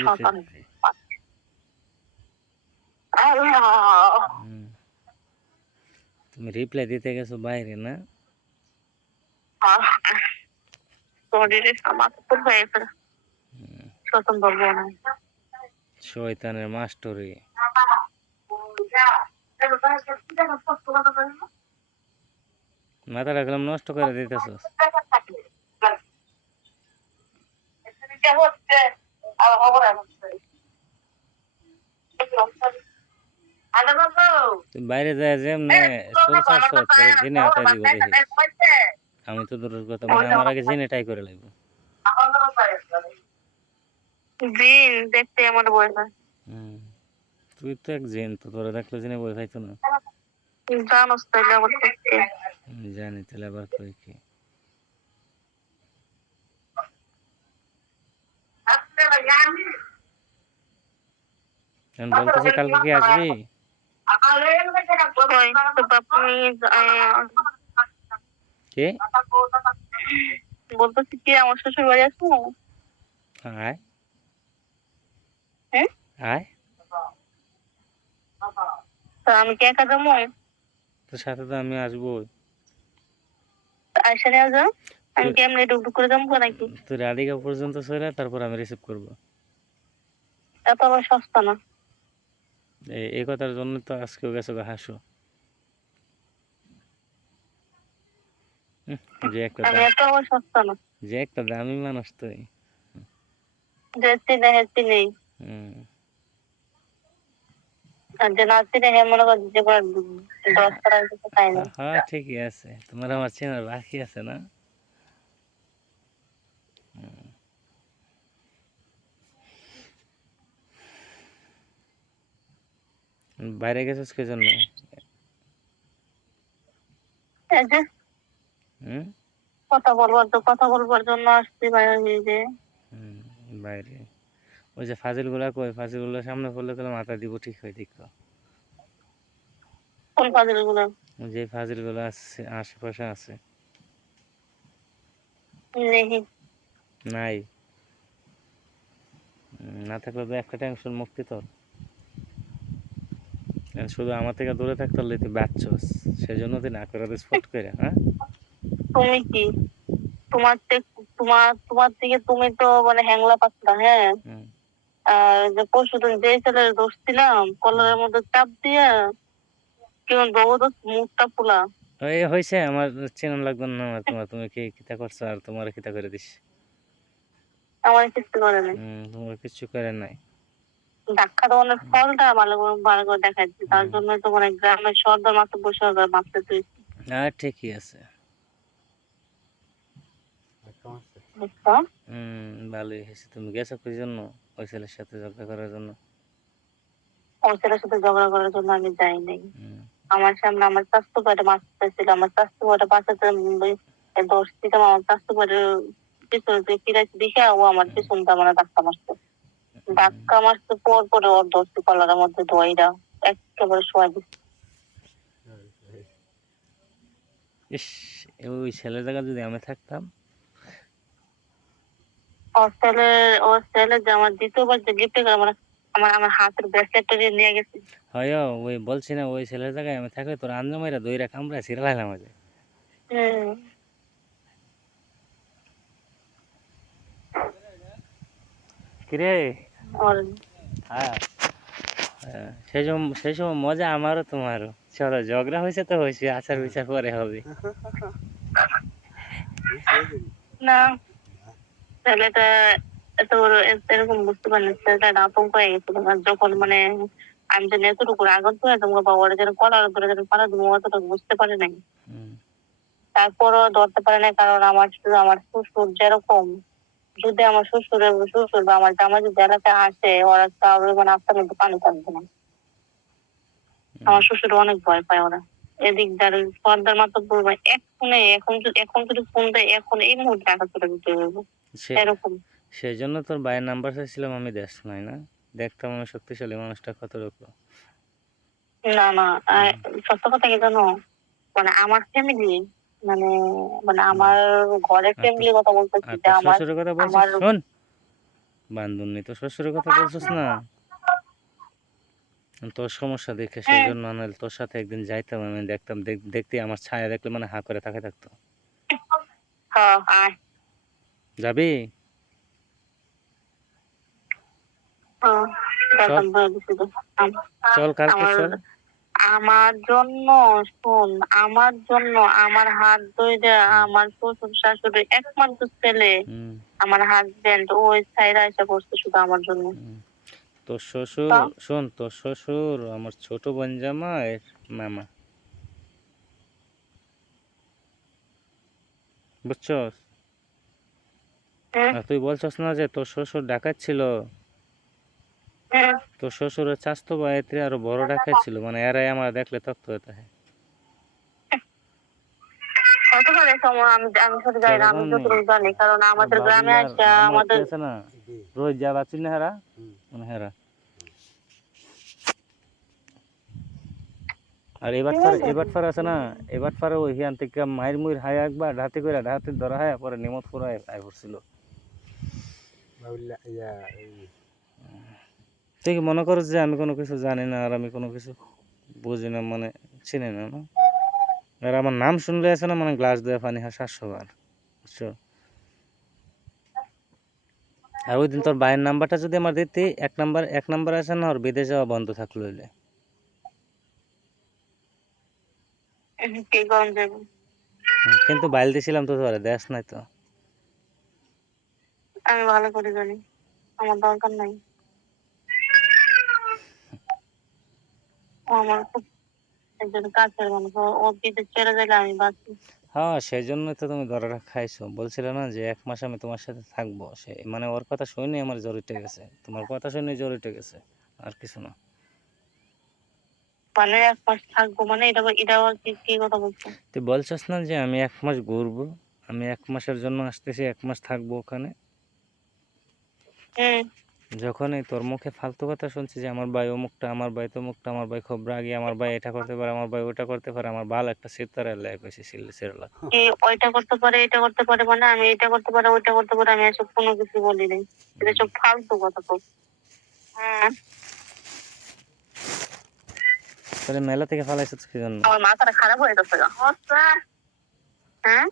সন্তান। হুম। তুমি রিপ্লাই দিতে গেছো বাইরে না শয়তানের মাস্টরে মাথা রাখলাম নষ্ট করে দিতেছ তুমি বাইরে জিনে দিব দেখি। আমি তো দূরের কথা মানে আমার আগে জিনে টাই করে লাগবো দিন দেখতে আমার বয়স তুই তো এক জিন তো তোরা দেখলে জিনে বই খাইতো না। জানোস জানি তাহলে আবার কই কি। এখন বলতেছি কালকে কি আসবি? তো কে? বলতেছি কি আমার শ্বশুর বাড়ি আসব? আয়। হ্যাঁ? আয়। তা আমি কি একা যাব? তোর সাথে তো আমি আসব নিয়ে যাও। আমি কি এমনি ডুকডুক করে যাব নাকি? তুই রাধিকা পর্যন্ত চলে তারপর আমি রিসিভ করব। এত আবার সস্তা না। এই কথার জন্য তো আজকেও গেছো হাসো। যে একটা যে একটা দামি মানুষ তুই। যে চিনে হে চিনেই হুম। আর যে না চিনে হে মনে কর যে কোনো দশ টাকা কিছু খাই না। হ্যাঁ ঠিকই আছে। তোমার আমার চেনার বাকি আছে না? বাইরে গেছিস কে জন্য? এই কথা বলবার তো কথা বলবার জন্য আসছি বাইরে হয়ে বাইরে। ওই যে ফাজিলগুলা কই? ফাজিলগুলা সামনে পড়লে তাহলে মাথা দিব ঠিক হয় দেখ কোন ফাজিলগুলো যে ফাজিলগুলো আছে আশেপাশে আছে। নাই। উম, না থাকলে তো একটা টেনশন মুক্তি তোর। শুধু আমার থেকে দূরে থাকতে হলে তুই বাচ্চস সেজন্য তুই না করে দিস ফট করে হ্যাঁ? তুমি কি? তোমার থেকে তোমার তোমার থেকে তুমি তো মানে হ্যাংলা পাচ্ছা হ্যাঁ? আর যে পরশু দিন যে ছেলের দোষ ছিলাম কলারের মধ্যে চাপ দিয়া কেমন বহুত মুখটা ফুলা। ওই হয়েছে আমার চেনান লাগবে না আমার তোমার তুমি কি কিতা করছ আর তোমার কিতা করে দিস। আমার কিছু করে নাই। তোমার কিছু করে নাই। ধাক্কা দেওয়ানোর ফলটা ভালো করে ভালো করে দেখাচ্ছি তার জন্য তো মানে গ্রামের সর্দার মাত্র বসে মাত্র তুই আর ঠিকই আছে। হুম ভালোই হয়েছে। তুমি গেছো কি জন্য? ওই ছেলের সাথে ঝগড়া করার জন্য? ওই ছেলের সাথে ঝগড়া করার জন্য আমি যাই নাই। আমার সামনে আমার স্বাস্থ্য মারতে ছিল। আমার স্বাস্থ্য পাটে বাঁচাতে দোষ দিতাম। আমার স্বাস্থ্য পাটে পিছনে দেখে ও আমার পিছনটা মানে ধাক্কা মারছে। ধাক্কা মারছে পর পরে ওর দোষটি কলারের মধ্যে ধোয়াইরা একেবারে শোয়া দিচ্ছে ইস ওই ছেলের জায়গা যদি আমি থাকতাম? ওর ছেলে ওর ছেলে যে আমার দ্বিতীয়বার যে গিফট করে আমার আমার আমার হাতের ব্রেসলেটটা নিয়ে গেছে। হয় ওই বলছি না ওই ছেলের জায়গায় আমি থাকলে তোর আঞ্জমাইরা দইরা কামড়া ছিঁড়া লাইলাম আজ হুম। কিরে? হ্যাঁ। সেই সময় সেই সময় মজা আমারও তোমারও। চলো ঝগড়া হয়েছে তো হয়েছে আচার বিচার পরে হবে। না এরকম বুঝতে আতঙ্ক হয়ে আর যখন মানে আমি যেন এতটুকু তোমাকে যেন কলার ধরে যেন পারা দেবো অতটুকু বুঝতে পারে নাই। তারপরও ধরতে পারে না কারণ আমার আমার শ্বশুর যেরকম যদি আমার শ্বশুরের শ্বশুর বা আমার জামা যদি এলাকায় আসে ওরা কারোর মানে আস্তার মধ্যে পানি থাকবে না। আমার শ্বশুর অনেক ভয় পায় ওরা। এদিক দাঁড় পর্দার বলব এক এখন এখন যদি ফোন দেয় এখন এই মুহূর্তে টাকা চলে দিতে হবে এরকম। সেই জন্য তোর ভাইয়ের নাম্বার চাইছিলাম আমি দেশ নাই না? দেখতাম আমি শক্তিশালী মানুষটা কতটুকু না না আহ, সত্য কথা কি জানো? মানে আমার ফ্যামিলি মানে মানে আমার ঘরের ফ্যামিলির কথা বলতেছি যে আমার শ্বশুরের কথা বলছিস? আমার- শোন। বান্ধবী তো শ্বশুরের কথা বলছিস না? তোর সমস্যা দেখে সেই হ্যাঁ। জন্য তোর সাথে একদিন যাইতাম আমি দেখতাম দেখ- দেখতে আমার ছায়া দেখলে মানে হা করে তাকে থাকতো। যাবি? হ, দেখান বলে দিছি তো। আম- চল কালকে চল। আমার জন্য শোন আমার জন্য আমার হাত ধরে আমার শ্বশুর শাশুড়ি একমাত্র ছেলে। আমার হাজবেন্ড ওই সাইডে এসে বসছে শুধু আমার জন্য। তোর শ্বশুর শোন তোর শ্বশুর আমার ছোট বোন জামাইয়ের মামা। বুঝছস? তুই বলছস না যে তোর শ্বশুর ডাকাত ছিল? তোর শ্বশুরের চাস্তো বাড়িতে আরও বড় ডাকাত ছিল মানে এরাই আমার দেখলে তক্ত হতে হয় আছে না রোজ যাবা চিনে হেরা? মানে হেরা? আর এবার ফার এবার ফার আছে না? এবার ফারে ওই হিয়ান থেকে মায়ের মুইর হায় একবার ঢাতে করে ঢাতে ধরা হয় পরে নিমত পুরো আয় পড়ছিল তুই মনে করো যে আমি কোনো কিছু জানি না আর আমি কোনো কিছু বুঝি না মানে চিনি না না? আর আমার নাম শুনলে আছে না মানে গ্লাস দেওয়া পানি হয় সাতশো বার বুঝছ? আর ওই দিন তোর বাইয়ের নাম্বারটা যদি আমার দিতে এক নাম্বার এক নাম্বার আছে না ওর বিদেশ যাওয়া বন্ধ থাকল হইলে হুম, কিন্তু বাইল দিছিলাম তো তোরে দেশ নাই তো। আমি ভালো করে জানি আমার দরকার নাই। আমার খুব একজন কাছের মানুষ ও- ও বিদেশ ছেড়ে আমি বাঁচি। হ্যাঁ সেই জন্যই তো তুমি ধরাটা খাইছো। বলছিলে না যে এক মাস আমি তোমার সাথে থাকব। সে মানে ওর কথা শুনে আমার জ্বর উঠে গেছে। তোমার কথা শুনে জ্বর উঠে গেছে। আর কিছু না। মানে এক মাস থাকব মানে এটা এটা কি কি কথা বলছো? তুই বলছিস না যে আমি এক মাস ঘুরবো? আমি এক মাসের জন্য আসতেছি এক মাস থাকব ওখানে? হুম। যখনই তোর মুখে ফালতু কথা শুনছি যে আমার ভাই অমুকটা আমার ভাই তমুকটা আমার ভাই খুব রাগি আমার ভাই এটা করতে পারে আমার ভাই ওটা করতে পারে আমার ভালো একটা সিতারা লেগ সিল্লি সেরলা কি ওইটা করতে পারে এটা করতে পারে মানে আমি এটা করতে পারে ওইটা করতে পারে আমি এসব কোনো কিছু বলি নাই। এটা সব ফালতু কথা তো। হ্যাঁ। তাহলে মেলা থেকে ফালাইছিস কি জন্য? আমার মাথাটা খারাপ হয়ে যাচ্ছে গা। হ্যাঁ?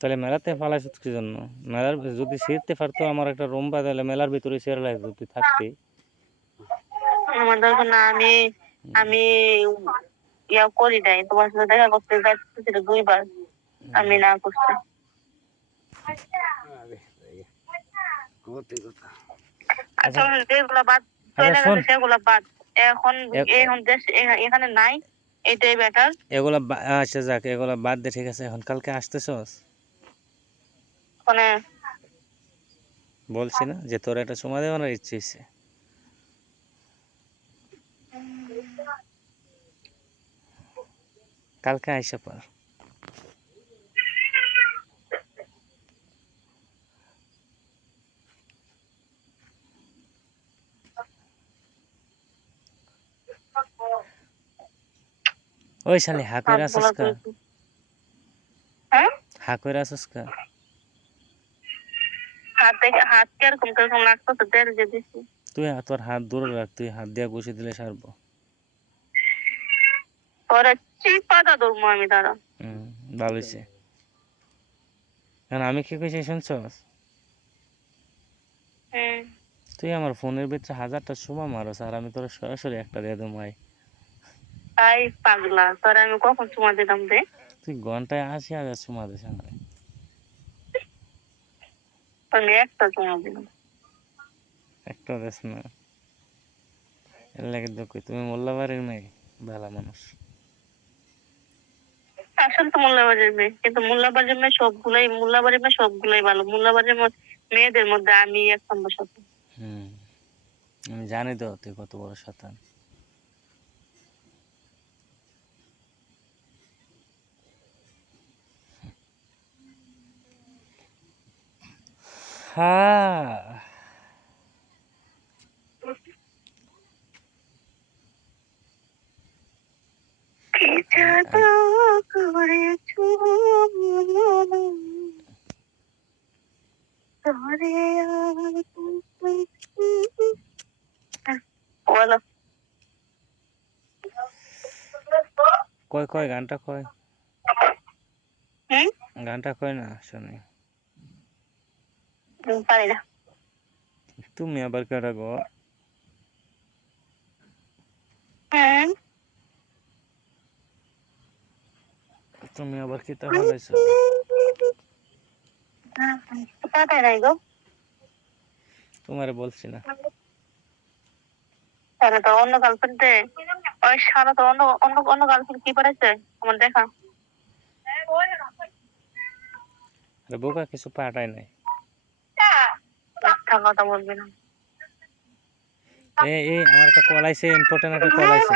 তাহলে মেলাতে ফালাইছিস কি জন্য? মেলার যদি শীতে পারতো আমার একটা রুম পাই তাহলে মেলার ভিতরে সেরলাই যদি থাকতি। আমার দরকার না আমি আমি ইয়া করি নাই। তোমার সাথে দেখা করতে যাচ্ছিল দুইবার। আমি না করছি আচ্ছা। আচ্ছা, এগুলা বা- আচ্ছা যাক এগুলা বাদ দে ঠিক আছে। এখন কালকে আসতেছস? বলছি না যে তোর একটা সময় দেওয়ার ইচ্ছে হচ্ছে কালকে আইসা পার ওই শালি হা কইরা আসস কা হ্যাঁ হা কইরা আসস কা হাতে হাত কীরকম কীরকম লাগতো তেল দিছি তুই তোর হাত দূরে রাখ তুই হাত দিয়া ঘুষি দিলে সারবো। ওরা চিপাটা ধরবো আমি তারা হুম ভালো হয়েছে। কারণ আমি কি কইছি শুনছস? তুই আমার ফোনের ভিতরে হাজারটা সময় মারস আর আমি তোর সরাসরি একটা দিয়ে দেবো তাই পাগলা তোর আমি কখন সময় দিলাম রে? তুই ঘন্টায় আশি হাজার সময় দিস আমার। আমি একটা সময় দিলাম একটা দেশ না। এর লাগে দুঃখ। তুমি মোল্লাবাড়ির মেয়ে ভালো মানুষ। আসল তো মোল্লাবাড়ির মেয়ে কিন্তু মোল্লাবাড়ির মেয়ে সবগুলাই মোল্লাবাড়ির মেয়ে সবগুলাই ভালো। মোল্লাবাড়ির মেয়েদের মধ্যে আমি এক নম্বর সাথে হুম। আমি জানি তো তুই কত বড় শতান হ্যাঁ কি জাদু করেছ তোরে আর বলো কয় কয় গানটা কয় হুম গানটা কয় না শুনি আমি পারি না। তুমি আবার কেটা গো? তুমি আবার কি তা তোমারে বলছি না। তাহলে তো অন্য গার্লফ্রেন্ডে ওই সারা তো অন্য অন্য অন্য গার্লফ্রেন্ড কি করেছে আমার দেখা। আরে বোকা কিছু পাঠায় নাই। মিথ্যা কথা বলবে না। এ এ আমার একটা কল আইছে ইম্পর্টেন্ট একটা কল আইছে।